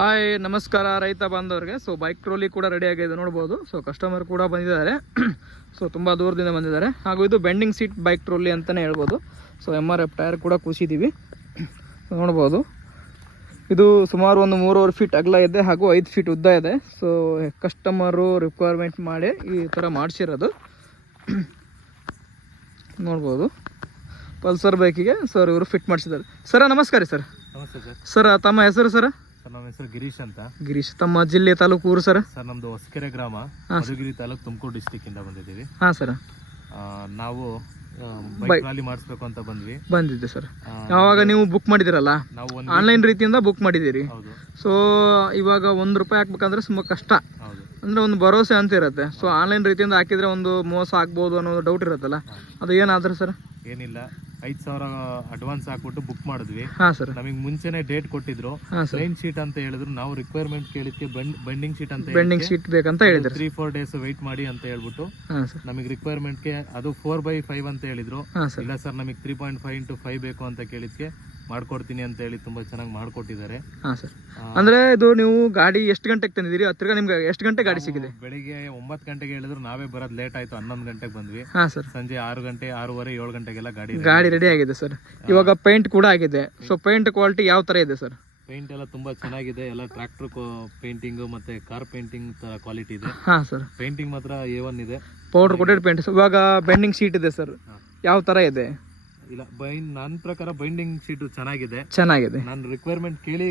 Hi ನಮಸ್ಕಾರ ರೈತ ಬಾಂಧವರಿಗೆ. ಸೊ ಬೈಕ್ ಟ್ರೋಲಿ ಕೂಡ ರೆಡಿ ಆಗಿದೆ ನೋಡ್ಬೋದು. ಸೊ ಕಸ್ಟಮರ್ ಕೂಡ ಬಂದಿದ್ದಾರೆ. ಸೊ ತುಂಬ ದೂರದಿಂದ ಬಂದಿದ್ದಾರೆ. ಹಾಗೂ ಇದು ಬೆಂಡಿಂಗ್ ಸೀಟ್ ಬೈಕ್ ಟ್ರೋಲಿ ಅಂತಲೇ ಹೇಳ್ಬೋದು. ಸೊ MRF ಟೈರ್ ಕೂಡ ಕೂಸಿದ್ದೀವಿ ನೋಡ್ಬೋದು. ಇದು ಸುಮಾರು ಒಂದು 3.5 ಫೀಟ್ ಅಗಲ ಇದೆ ಹಾಗೂ 5 ಫೀಟ್ ಉದ್ದ ಇದೆ. ಸೊ ಕಸ್ಟಮರು ರಿಕ್ವೈರ್ಮೆಂಟ್ ಮಾಡಿ ಈ ಥರ ಮಾಡಿಸಿರೋದು ನೋಡ್ಬೋದು. ಪಲ್ಸರ್ ಬೈಕಿಗೆ ಸರ್ ಇವರು ಫಿಟ್ ಮಾಡಿಸಿದ್ದಾರೆ. ಸರ ನಮಸ್ಕಾರ ಸರ್. ನಮಸ್ತೆ ಸರ್. ಸರ್ ತಮ್ಮ ಹೆಸರು ಸರ್? ಸರ್ ನಮ್ಮ ಹೆಸರು ಗಿರೀಶ್ ಅಂತ. ಗಿರೀಶ್. ತಮ್ಮ ಜಿಲ್ಲೆ ತಾಲೂಕು ಊರು ಸರ್? ಸರ್ ನಮ್ದು ಹೊಸಕೆರೆ ಗ್ರಾಮ, ಮಧುಗಿರಿ ತಾಲೂಕು, ತುಮಕೂರು ಡಿಸ್ಟಿಕ್ ಇಂದ ಬಂದಿದ್ದೀವಿ. ಹಾಂ ಸರ್. ನಾವು ಬೈಕ್ ರಾಲಿ ಮಾಡಿಸ್ಬೇಕು ಅಂತ ಬಂದಿದ್ದೆ ಸರ್. ಯಾವಾಗ ನೀವು ಬುಕ್ ಮಾಡಿದಿರಲ್ಲ, ನಾವು ಆನ್ಲೈನ್ ರೀತಿಯಿಂದ ಬುಕ್ ಮಾಡಿದ್ದೀರಿ. ಹೌದು. ಸೊ ಇವಾಗ ₹1 ಹಾಕ್ಬೇಕಂದ್ರೆ ತುಂಬ ಕಷ್ಟ. ಹೌದು. ಅಂದ್ರೆ ಒಂದು ಭರೋಸೆ ಅಂತ ಇರುತ್ತೆ. ಸೊ ಆನ್ಲೈನ್ ರೀತಿಯಿಂದ ಹಾಕಿದ್ರೆ ಒಂದು ಮೋಸ ಆಗ್ಬೋದು ಅನ್ನೋದು ಡೌಟ್ ಇರುತ್ತಲ್ಲ, ಅದು ಏನಾದ್ರೆ ಸರ್? ಏನಿಲ್ಲ, 5,000 ಅಡ್ವಾನ್ಸ್ ಹಾಕ್ಬಿಟ್ಟು ಬುಕ್ ಮಾಡಿದ್ವಿ. ಹಾಂ ಸರ್. ನಮಗೆ ಮುಂಚೆನೆ ಡೇಟ್ ಕೊಟ್ಟಿದ್ರು. ಪ್ಲೇನ್ ಶೀಟ್ ಅಂತ ಹೇಳಿದ್ರು. ನಾವು ರಿಕ್ವೈರ್ಮೆಂಟ್ ಕೇಳಿದ್ಕೆ ಬೆಂಡಿಂಗ್ ಶೀಟ್ ಅಂತ, ಬೆಂಡಿಂಗ್ ಶೀಟ್ ಬೇಕಂತ ಹೇಳಿದ್ರು. 3-4 ಡೇಸ್ ವೆಯ್ಟ್ ಮಾಡಿ ಅಂತ ಹೇಳ್ಬಿಟ್ಟು ನಮಗೆ ರಿಕ್ವೈರ್ಮೆಂಟ್ಗೆ ಅದು 4x5 ಅಂತ ಹೇಳಿದ್ರು. ಇಲ್ಲ ಸರ್ ನಮಗೆ 3.5x5 ಬೇಕು ಅಂತ ಕೇಳಿದ್ಕೆ ಮಾಡ್ಕೊಡ್ತೀನಿ ಅಂತ ಹೇಳಿ ತುಂಬಾ ಚೆನ್ನಾಗಿ ಮಾಡ್ಕೊಟ್ಟಿದ್ದಾರೆ. ಹಾಂ ಸರ್. ಅಂದ್ರೆ ಇದು ನೀವು ಗಾಡಿ ಎಷ್ಟು ಗಂಟೆಗೆ ತಂದಿದ್ದೀರಿ? ಹತ್ತಿರ ನಿಮ್ಗೆ ಎಷ್ಟು ಗಂಟೆ ಗಾಡಿ ಸಿಗಿದೆ? ಬೆಳಿಗ್ಗೆ 9 ಗಂಟೆಗೆ ಹೇಳಿದ್ರು, ನಾವೇ ಬರೋದು ಲೇಟ್ ಆಯ್ತು, 11 ಗಂಟೆಗೆ ಬಂದ್ವಿ. ಹಾಂ ಸರ್. ಸಂಜೆ 6 ಗಂಟೆ 6:30 7 ಗಂಟೆಗೆಲ್ಲ ಗಾಡಿ ರೆಡಿ ಆಗಿದೆ ಸರ್. ಇವಾಗ ಪೇಂಟ್ ಕೂಡ ಆಗಿದೆ. ಸೊ ಪೇಂಟ್ ಕ್ವಾಲಿಟಿ ಯಾವ ತರ ಇದೆ ಸರ್? ಪೇಂಟ್ ಎಲ್ಲ ತುಂಬಾ ಚೆನ್ನಾಗಿದೆ. ಎಲ್ಲ ಟ್ರಾಕ್ಟರ್ ಪೇಂಟಿಂಗ್ ಮತ್ತೆ ಕಾರ್ ಪೇಂಟಿಂಗ್ ತರ ಕ್ವಾಲಿಟಿ ಇದೆ. ಹಾಂ ಸರ್. ಪೇಂಟಿಂಗ್ ಮಾತ್ರ A1 ಇದೆ. Powder coated paint. ಇವಾಗ ಬೆಂಡಿಂಗ್ ಶೀಟ್ ಇದೆ ಸರ್, ಯಾವ ತರ ಇದೆ? ಇಲ್ಲ, ನನ್ನ ಪ್ರಕಾರ ಬೈಂಡಿಂಗ್ ಶೀಟ್ ಚೆನ್ನಾಗಿದೆ. ನಾನು ರಿಕ್ವೈರ್ಮೆಂಟ್ ಕೇಳಿ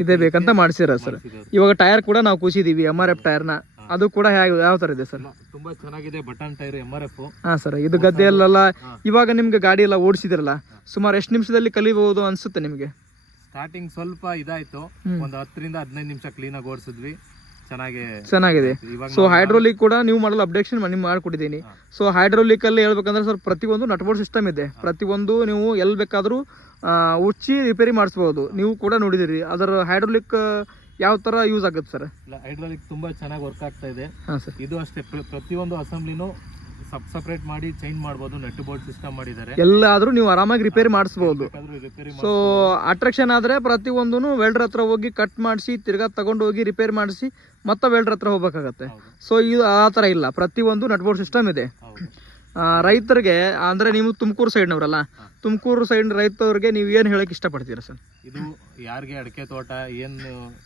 ಇದೇ ಬೇಕಂತ ಮಾಡಿಸಿರ ಸರ್. ಇವಾಗ ಟೈರ್ ಕೂಡ ನಾವು ಕೂಸಿದೀವಿ MRF ಟೈರ್ನ. ಅದು ಕೂಡ ಯಾವ ತರ ಇದೆ ಸರ್? ತುಂಬಾ ಚೆನ್ನಾಗಿದೆ. Button tyre MRF. ಹಾ ಸರ್. ಇದು ಗದ್ದೆಯಲ್ಲೆಲ್ಲ ಇವಾಗ ನಿಮ್ಗೆ ಗಾಡಿ ಎಲ್ಲ ಓಡಿಸಿದ್ರಲ್ಲ, ಸುಮಾರು ಎಷ್ಟು ನಿಮಿಷದಲ್ಲಿ ಕಲಿಬಹುದು ಅನ್ಸುತ್ತೆ ನಿಮ್ಗೆ? ಸ್ಟಾರ್ಟಿಂಗ್ ಸ್ವಲ್ಪ ಇದಾಯ್ತು, ಒಂದು 10 ರಿಂದ 15 ನಿಮಿಷ ಕ್ಲೀನ್ ಆಗಿ ಓಡಿಸಿದ್ವಿ. ಚೆನ್ನಾಗಿದೆ. ಸೊ ಹೈಡ್ರೋಲಿಕ್ ಕೂಡ ನೀವು ಮಾಡಲು ಅಪ್ಡೇಷನ್ ಮಾಡ್ಕೊಟ್ಟಿದ್ದೀನಿ. ಸೊ ಹೈಡ್ರೋಲಿಕ್ ಅಲ್ಲಿ ಹೇಳ್ಬೇಕಂದ್ರೆ ಸರ್, ಪ್ರತಿಯೊಂದು ನಟ್ಬೋರ್ಡ್ ಸಿಸ್ಟಮ್ ಇದೆ. ಪ್ರತಿಯೊಂದು ನೀವು ಎಲ್ಲಿ ಬೇಕಾದ್ರೂ ಉಚ್ಚಿ ರಿಪೇರಿ ಮಾಡಿಸ್ಬೋದು. ನೀವು ಕೂಡ ನೋಡಿದಿರಿ ಅದರ ಹೈಡ್ರೋಲಿಕ್ ಯಾವ ತರ ಯೂಸ್ ಆಗುತ್ತೆ ಸರ್? ಹೈಡ್ರೋಲಿಕ್ ತುಂಬಾ ಚೆನ್ನಾಗಿ ವರ್ಕ್ ಆಗ್ತಾ ಇದೆ. ಇದು ಅಷ್ಟೇ, ಪ್ರತಿಯೊಂದು ಅಸೆಂಬ್ಲಿನೂ ಸಪರೇಟ್ ಮಾಡಿ ಚೇಂಜ್ ಮಾಡಬಹುದು. ನಟ್ ಬೋಲ್ಟ್ ಸಿಸ್ಟಮ್ ಮಾಡಿದ್ದಾರೆ. ಎಲ್ಲಾದ್ರೂ ನೀವು ಆರಾಮಾಗಿ ರಿಪೇರಿ ಮಾಡಿಸಬಹುದು. ಸೊ ಅಟ್ರಾಕ್ಷನ್ ಆದ್ರೆ ಪ್ರತಿಯೊಂದೂ ವೆಲ್ಡರ್ ಹತ್ರ ಹೋಗಿ ಕಟ್ ಮಾಡಿಸಿ, ತಿರ್ಗಾ ತಗೊಂಡು ಹೋಗಿ ರಿಪೇರಿ ಮಾಡಿಸಿ ಮತ್ತೆ ವೆಲ್ಡರ್ ಹತ್ರ ಹೋಗ್ಬೇಕಾಗತ್ತೆ. ಸೊ ಇದು ಆ ತರ ಇಲ್ಲ, ಪ್ರತಿಯೊಂದು ನಟ್ ಬೋಲ್ಟ್ ಸಿಸ್ಟಮ್ ಇದೆ. ರೈತರಿಗೆ ಅಂದ್ರೆ ನೀವು ತುಮಕೂರು ಸೈಡ್ನವ್ರಲ್ಲ, ತುಮಕೂರು ಸೈಡ್ ರೈತವ್ರಿಗೆ ನೀವು ಏನ್ ಹೇಳಕ್ ಇಷ್ಟಪಡ್ತೀರಾ ಸರ್? ಇದು ಯಾರಿಗೆ ಅಡಿಕೆ ತೋಟ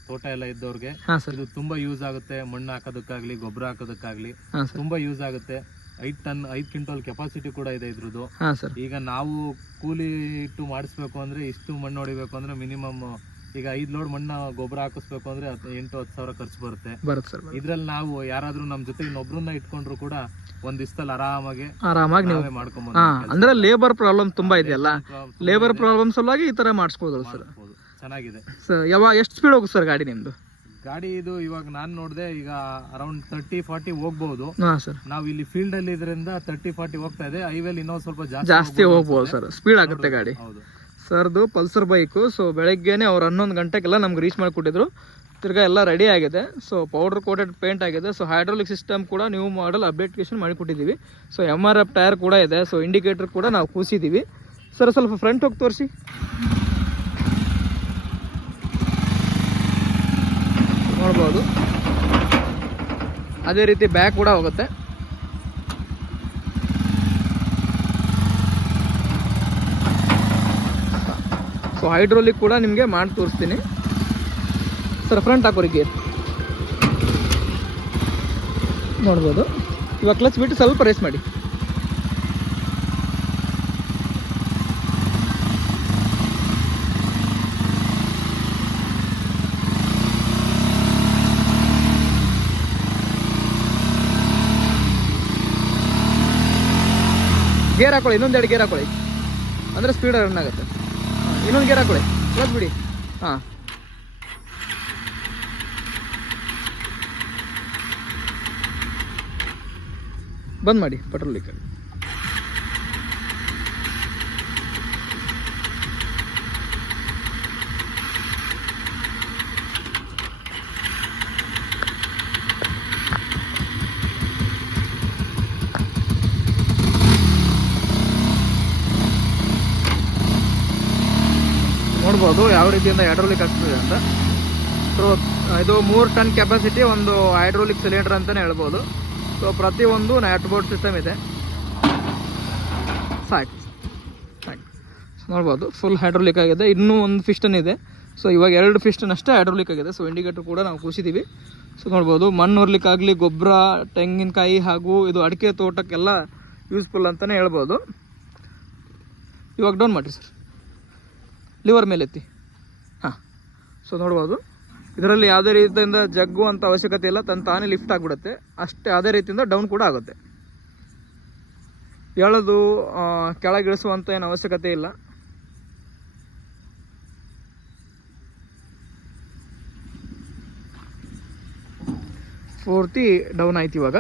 ತೋಟ ಎಲ್ಲ ಇದ್ದವ್ರಿಗೆ ಇದು ತುಂಬಾ ಯೂಸ್ ಆಗುತ್ತೆ. ಮಣ್ಣು ಹಾಕೋದಕ್ಕಾಗ್ಲಿ, ಗೊಬ್ಬರ ಹಾಕೋದಕ್ಕಾಗ್ಲಿ ತುಂಬಾ ಯೂಸ್ ಆಗುತ್ತೆ. 5 ಕ್ವಿಂಟಲ್ ಕೆಪಾಸಿಟಿ ಕೂಡ ಇದೆ ಇದ್ರದ್ದು. ಈಗ ನಾವು ಕೂಲಿ ಇಟ್ಟು ಮಾಡಿಸ್ಬೇಕು ಅಂದ್ರೆ, ಇಷ್ಟು ಮಣ್ಣು ಹೊಡಿಬೇಕು ಅಂದ್ರೆ ಮಿನಿಮಮ್ ಈಗ 5 ಲೋಡ್ ಮಣ್ಣ ಗೊಬ್ಬರ ಹಾಕಿಸ್ಬೇಕು ಅಂದ್ರೆ 8-10 ಸಾವಿರ ಖರ್ಚು ಬರುತ್ತೆ. ಇದ್ರಲ್ಲಿ ನಾವು ಯಾರಾದ್ರೂ ನಮ್ ಜೊತೆ ಇನ್ನೊಬ್ರನ್ನ ಇಟ್ಕೊಂಡ್ರು ಕೂಡ ಒಂದ್ ದಿವಸದಲ್ಲಿ ಆರಾಮಾಗಿ ಮಾಡ್ಕೊಂಬೋದು. ಅಂದ್ರೆ ಲೇಬರ್ ಪ್ರಾಬ್ಲಮ್ ತುಂಬಾ ಇದೆಯಲ್ಲ, ಲೇಬರ್ ಪ್ರಾಬ್ಲಮ್ ಸಲುವಾಗಿ ಈ ತರ ಮಾಡಿಸ್ಬೋದು ಸರ್. ಚೆನ್ನಾಗಿದೆ ಸರ್. ಎಷ್ಟು ಸ್ಪೀಡ್ ಹೋಗುತ್ತೆ ಸರ್ ಗಾಡಿ ನಿಮ್ದು? ಗಾಡಿ ಇದು ಇವಾಗ ನಾನ್ ನೋಡಿದೆ, ಈಗ ಅರೌಂಡ್ 30-40 ಹೋಗ್ಬಹುದು. ನಾವು ಇಲ್ಲಿ ಫೀಲ್ಡ್ ಅಲ್ಲಿ ಇದರಿಂದ 30-40 ಹೋಗ್ತಾ ಇದೆ. ಹೈವೇಲಿ ಇನ್ನೊಂದು ಸ್ವಲ್ಪ ಜಾಸ್ತಿ ಹೋಗ್ಬೋದು ಸರ್. ಸ್ಪೀಡ್ ಆಗುತ್ತೆ ಗಾಡಿ. ಸರ್ದು ಪಲ್ಸರ್ ಬೈಕು. ಸೊ ಬೆಳಗ್ಗೆನೆ ಅವ್ರು 11 ಗಂಟೆಗೆಲ್ಲ ನಮ್ಗೆ ರೀಚ್ ಮಾಡಿಕೊಟ್ಟಿದ್ರು. ತಿರ್ಗಾ ಎಲ್ಲ ರೆಡಿ ಆಗಿದೆ. ಸೊ ಪೌಡರ್ ಕೋಟೆಡ್ ಪೇಂಟ್ ಆಗಿದೆ. ಸೊ ಹೈಡ್ರೋಲಿಕ್ ಸಿಸ್ಟಮ್ ಕೂಡ ನ್ಯೂ ಮಾಡಲ್ ಅಪ್ಡೇಟೇಷನ್ ಮಾಡಿಕೊಟ್ಟಿದ್ದೀವಿ. ಸೊ MRF ಟೈರ್ ಕೂಡ ಇದೆ. ಸೊ ಇಂಡಿಕೇಟರ್ ಕೂಡ ನಾವು ಕೂಸಿದ್ದೀವಿ ಸರ್. ಸ್ವಲ್ಪ ಫ್ರಂಟ್ ಹೋಗಿ ತೋರಿಸಿ. ನೋಡ್ಬೋದು. ಅದೇ ರೀತಿ ಬ್ಯಾಕ್ ಕೂಡ ಹೋಗುತ್ತೆ. ಸೊ ಹೈಡ್ರೋಲಿಕ್ ಕೂಡ ನಿಮಗೆ ಮಾಡಿ ತೋರಿಸ್ತೀನಿ ಸರ್. ಫ್ರಂಟ್ ಹಾಕೋರಿ ಗೇರ್ ನೋಡ್ಬೋದು. ಇವಾಗ ಕ್ಲಚ್ ಬಿಟ್ಟು ಸ್ವಲ್ಪ ರೇಸ್ ಮಾಡಿ. ಗೇರ್ ಹಾಕೊಳ್ಳಿ, ಇನ್ನೊಂದೆರಡು ಗೇರ್ ಹಾಕೊಳ್ಳಿ, ಅಂದರೆ ಸ್ಪೀಡ್ ರನ್ ಆಗುತ್ತೆ. ಇನ್ನೊಂದು ಗೇರ್ ಹಾಕೊಳ್ಳಿ, ಕ್ಲಚ್ ಬಿಡಿ. ಹಾಂ, ಬಂದ್ ಮಾಡಿ ಪೆಟ್ರೋಲ್ ಲೀಕ್. ನೋಡ್ಬೋದು ಯಾವ ರೀತಿಯಿಂದ ಹೈಡ್ರೋಲಿಕ್ ಆಗ್ತದೆ ಅಂತ. ಇದು 3 ಟನ್ ಕೆಪಾಸಿಟಿ ಒಂದು ಹೈಡ್ರೋಲಿಕ್ ಸಿಲಿಂಡರ್ ಅಂತಲೇ ಹೇಳ್ಬೋದು. ಸೊ ಪ್ರತಿಯೊಂದು ನ್ಯಾಟ್ ಬೋರ್ಡ್ ಸಿಸ್ಟಮ್ ಇದೆ. ಸಾಕು ನೋಡ್ಬೋದು, ಫುಲ್ ಹೈಡ್ರೋಲಿಕ್ ಆಗಿದೆ. ಇನ್ನೂ ಒಂದು ಪಿಸ್ಟನ್ ಇದೆ. ಸೊ ಇವಾಗ 2 ಪಿಸ್ಟನ್ ಅಷ್ಟೇ ಹೈಡ್ರೋಲಿಕ್ ಆಗಿದೆ. ಸೊ ಇಂಡಿಕೇಟರ್ ಕೂಡ ನಾವು ಕೂಸಿದ್ದೀವಿ. ಸೊ ನೋಡ್ಬೋದು, ಮಣ್ಣು ಹೊರ್ಲಿಕ್ಕಾಗಲಿ, ಗೊಬ್ಬರ, ತೆಂಗಿನಕಾಯಿ ಹಾಗೂ ಇದು ಅಡಿಕೆ ತೋಟಕ್ಕೆಲ್ಲ ಯೂಸ್ಫುಲ್ ಅಂತಲೇ ಹೇಳ್ಬೋದು. ಇವಾಗ ಡೌನ್ ಮಾಡಿರಿ ಸರ್, ಲಿವರ್ ಮೇಲೆ ಎತ್ತಿ. ಹಾಂ, ಸೊ ನೋಡ್ಬೋದು, ಇದರಲ್ಲಿ ಯಾವುದೇ ರೀತಿಯಿಂದ ಜಗ್ಗುವಂಥ ಅವಶ್ಯಕತೆ ಇಲ್ಲ, ತಾನೇ ಲಿಫ್ಟ್ ಆಗಿಬಿಡುತ್ತೆ. ಅಷ್ಟೇ ಅದೇ ರೀತಿಯಿಂದ ಡೌನ್ ಕೂಡ ಆಗುತ್ತೆ. ಎಳೆದು ಕೆಳಗಿಳಿಸುವಂಥ ಏನು ಅವಶ್ಯಕತೆ ಇಲ್ಲ. ಪೂರ್ತಿ ಡೌನ್ ಆಯ್ತು ಇವಾಗ.